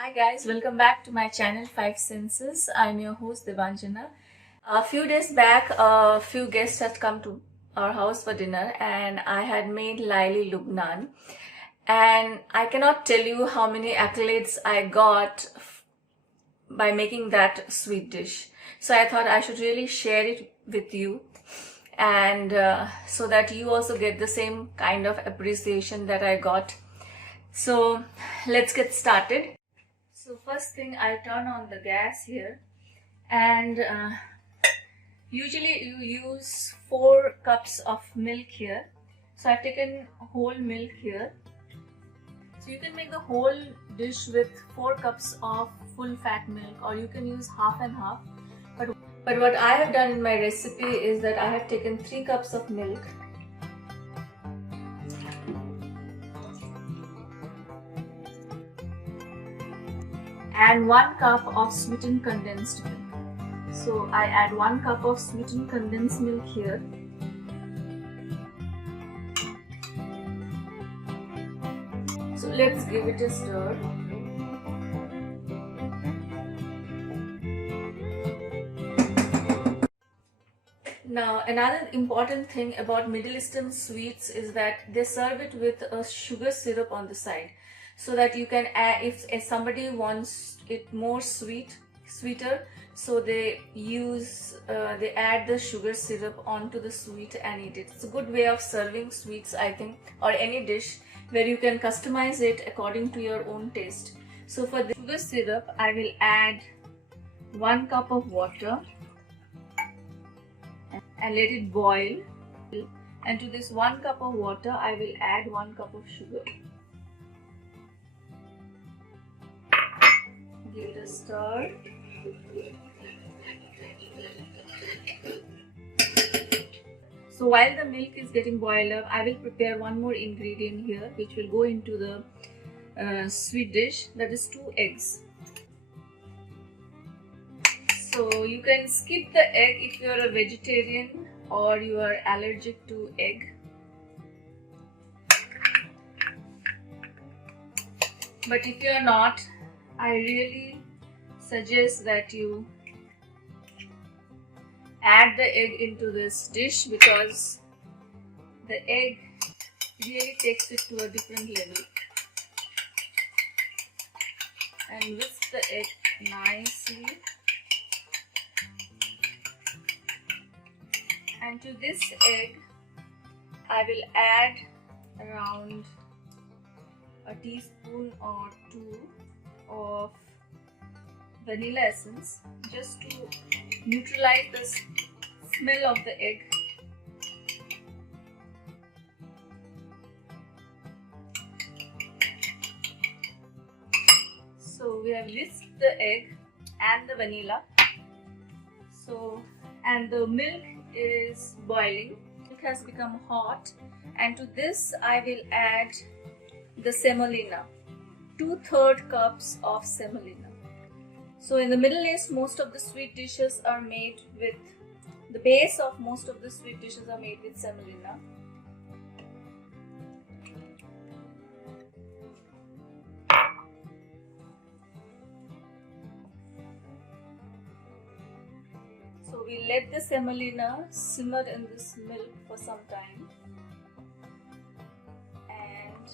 Hi guys, welcome back to my channel 5 Senses. I'm your host Devanjana. A few days back, a few guests had come to our house for dinner and I had made Layali Lubnan. And I cannot tell you how many accolades I got by making that sweet dish. So I thought I should really share it with you and so that you also get the same kind of appreciation that I got. So let's get started. So first thing, I turn on the gas here, and usually you use 4 cups of milk here. So I've taken whole milk here. So you can make the whole dish with 4 cups of full fat milk, or you can use half and half. But what I have done in my recipe is that I have taken 3 cups of milk. And 1 cup of sweetened condensed milk. So I add 1 cup of sweetened condensed milk here. So let's give it a stir. Now another important thing about Middle Eastern sweets is that they serve it with a sugar syrup on the side, so that you can add, if somebody wants it more sweeter, so they add the sugar syrup onto the sweet and eat it. It's a good way of serving sweets, I think, or any dish where you can customize it according to your own taste. So for the sugar syrup, I will add 1 cup of water and let it boil. And to this 1 cup of water, I will add 1 cup of sugar. Give it a stir. So while the milk is getting boiled up, I will prepare one more ingredient here which will go into the sweet dish, that is 2 eggs. So you can skip the egg if you are a vegetarian or you are allergic to egg. But if you are not, I really suggest that you add the egg into this dish, because the egg really takes it to a different level. And whisk the egg nicely. And to this egg, I will add around a teaspoon or 2 of vanilla essence, just to neutralize the smell of the egg. So we have whisked the egg and the vanilla. So, and the milk is boiling. It has become hot, and to this I will add the semolina, 2/3 cups of semolina. So in the Middle East, most of the sweet dishes are made with, the base of most of the sweet dishes are made with semolina. So we let the semolina simmer in this milk for some time. And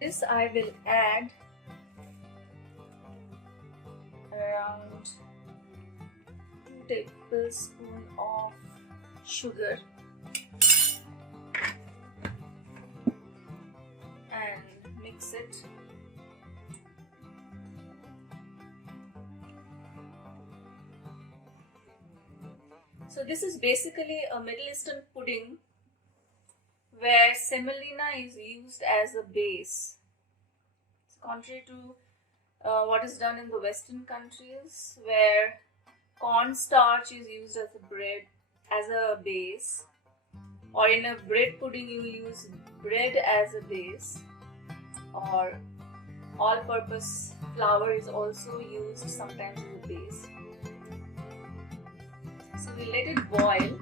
this I will add around 2 tablespoons of sugar and mix it. So this is basically a Middle Eastern pudding where semolina is used as a base. It's contrary to what is done in the Western countries, where cornstarch is used as a base, or in a bread pudding you use bread as a base, or all-purpose flour is also used sometimes as a base. So we let it boil,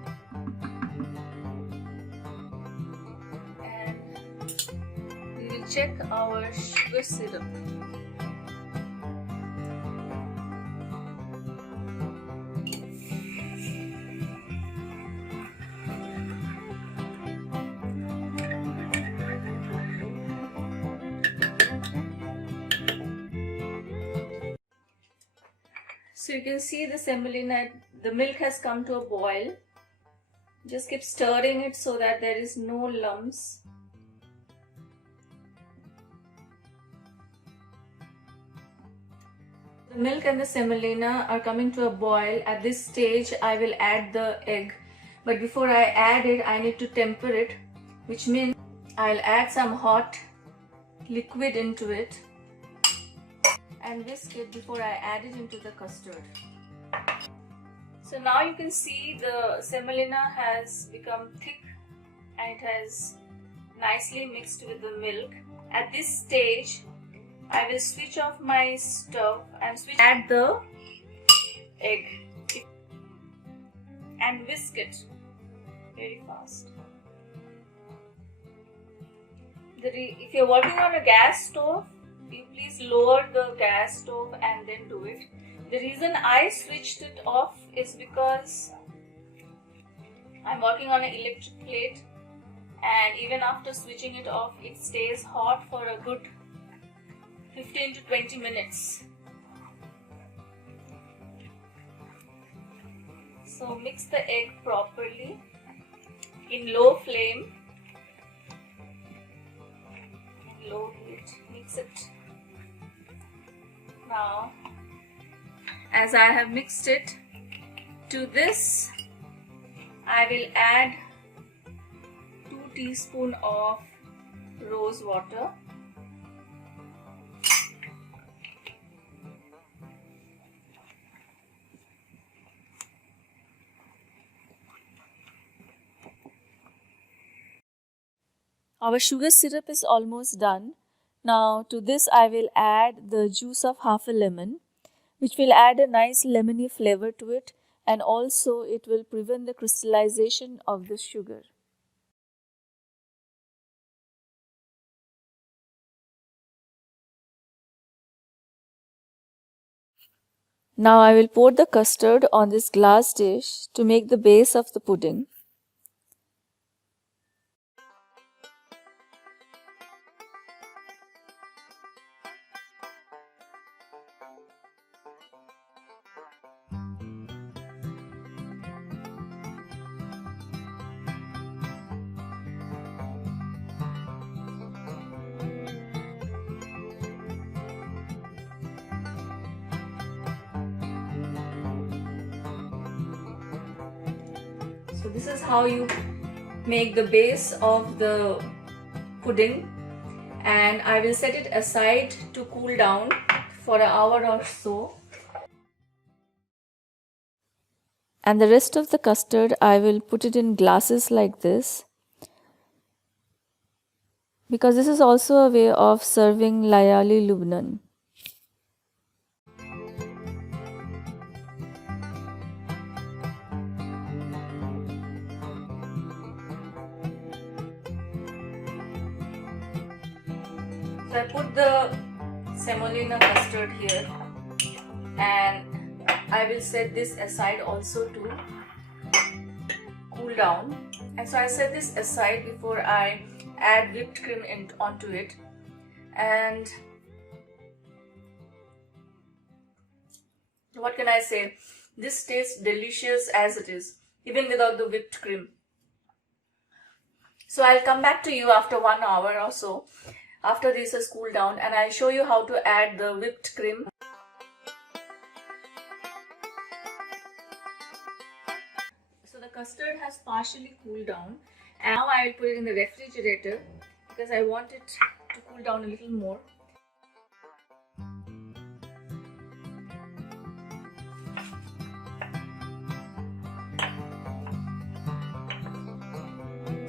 and check our sugar syrup. So you can see the semolina, the milk has come to a boil. Just keep stirring it so that there is no lumps. The milk and the semolina are coming to a boil. At this stage, I will add the egg. But before I add it, I need to temper it, which means I'll add some hot liquid into it and whisk it before I add it into the custard. So now you can see the semolina has become thick and it has nicely mixed with the milk. At this stage, I will switch off my stove and add the egg and whisk it very fast. If you're working on a gas stove, you please lower the gas stove and then do it. The reason I switched it off is because I'm working on an electric plate, and even after switching it off, it stays hot for a good 15 to 20 minutes. So mix the egg properly in low flame. Low heat, mix it. Now, as I have mixed it, to this I will add 2 teaspoons of rose water. Our sugar syrup is almost done. Now to this I will add the juice of half a lemon, which will add a nice lemony flavor to it, and also it will prevent the crystallization of the sugar. Now I will pour the custard on this glass dish to make the base of the pudding. So this is how you make the base of the pudding, and I will set it aside to cool down for an hour or so. And the rest of the custard I will put it in glasses like this, because this is also a way of serving Layali Lubnan. So I put the semolina custard here, and I will set this aside also to cool down. And so I set this aside before I add whipped cream onto it. And what can I say? This tastes delicious as it is, even without the whipped cream. So I'll come back to you after 1 hour or so, after this has cooled down, and I'll show you how to add the whipped cream. So the custard has partially cooled down, and now I will put it in the refrigerator because I want it to cool down a little more.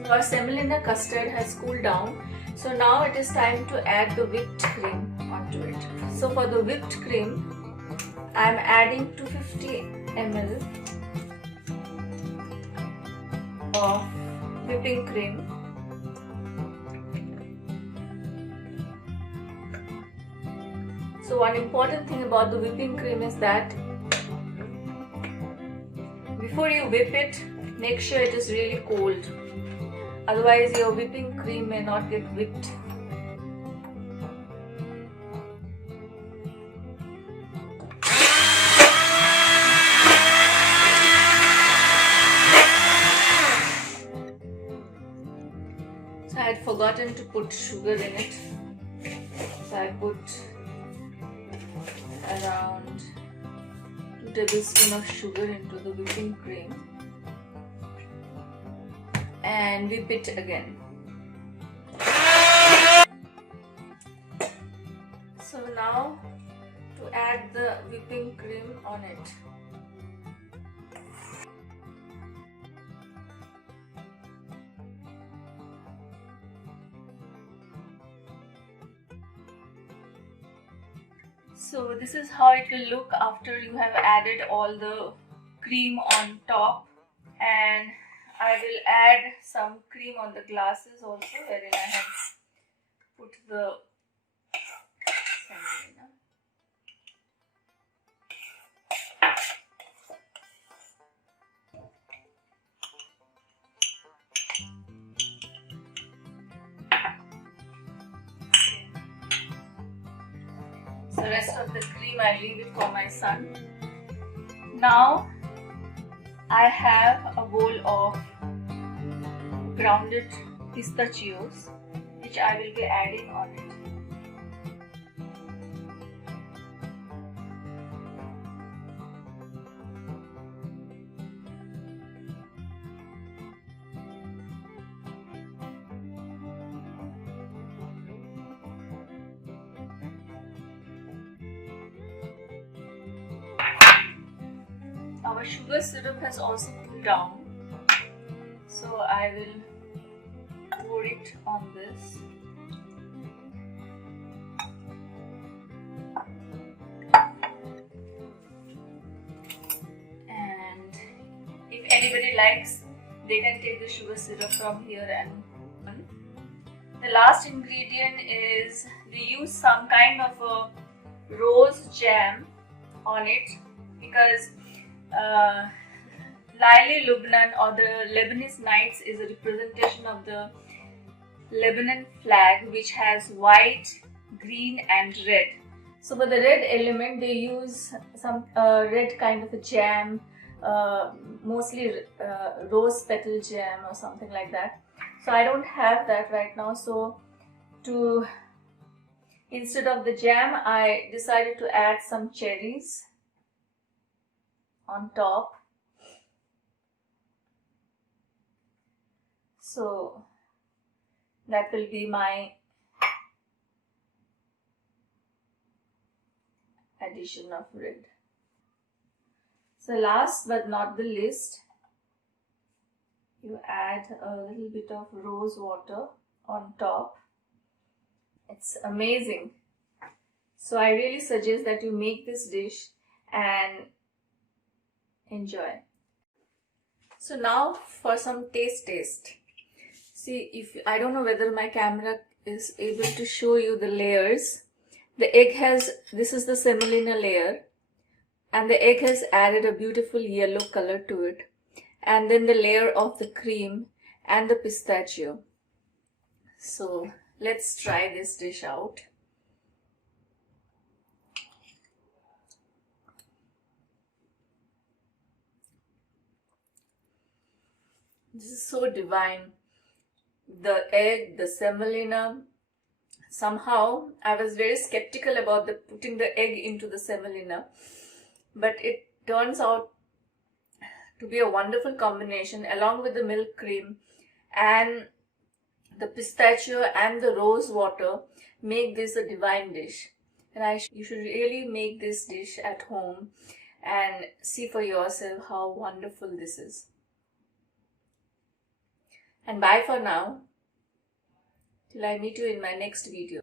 So our semolina custard has cooled down. So now it is time to add the whipped cream onto it. So for the whipped cream, I am adding 250 ml of whipping cream. So one important thing about the whipping cream is that before you whip it, make sure it is really cold. Otherwise your whipping cream may not get whipped. So I had forgotten to put sugar in it. So I put around 2 tablespoons of sugar into the whipping cream and whip it again. So now to add the whipping cream on it. So this is how it will look after you have added all the cream on top, and I will add some cream on the glasses also, wherein I have put the semolina. So the rest of the cream I leave it for my son. Now I have a bowl of grounded pistachios which I will be adding on it. Our sugar syrup has also cooled down, so I will pour it on this. And if anybody likes, they can take the sugar syrup from here. And the last ingredient is they use some kind of a rose jam on it, because Layali Lubnan or the Lebanese Nights is a representation of the Lebanon flag, which has white, green and red. So for the red element they use some red kind of a jam, mostly rose petal jam or something like that. So I don't have that right now, so instead of the jam I decided to add some cherries on top. So that will be my addition of red. So last but not the least, you add a little bit of rose water on top. It's amazing. So I really suggest that you make this dish and enjoy. So now for some taste. See, if I don't know whether my camera is able to show you the layers. The egg has, this is the semolina layer, and the egg has added a beautiful yellow color to it, and then the layer of the cream and the pistachio. So let's try this dish out. This is so divine. The egg, the semolina. Somehow I was very skeptical about putting the egg into the semolina, but it turns out to be a wonderful combination, along with the milk cream and the pistachio and the rose water make this a divine dish. And you should really make this dish at home and see for yourself how wonderful this is. And bye for now, till I meet you in my next video.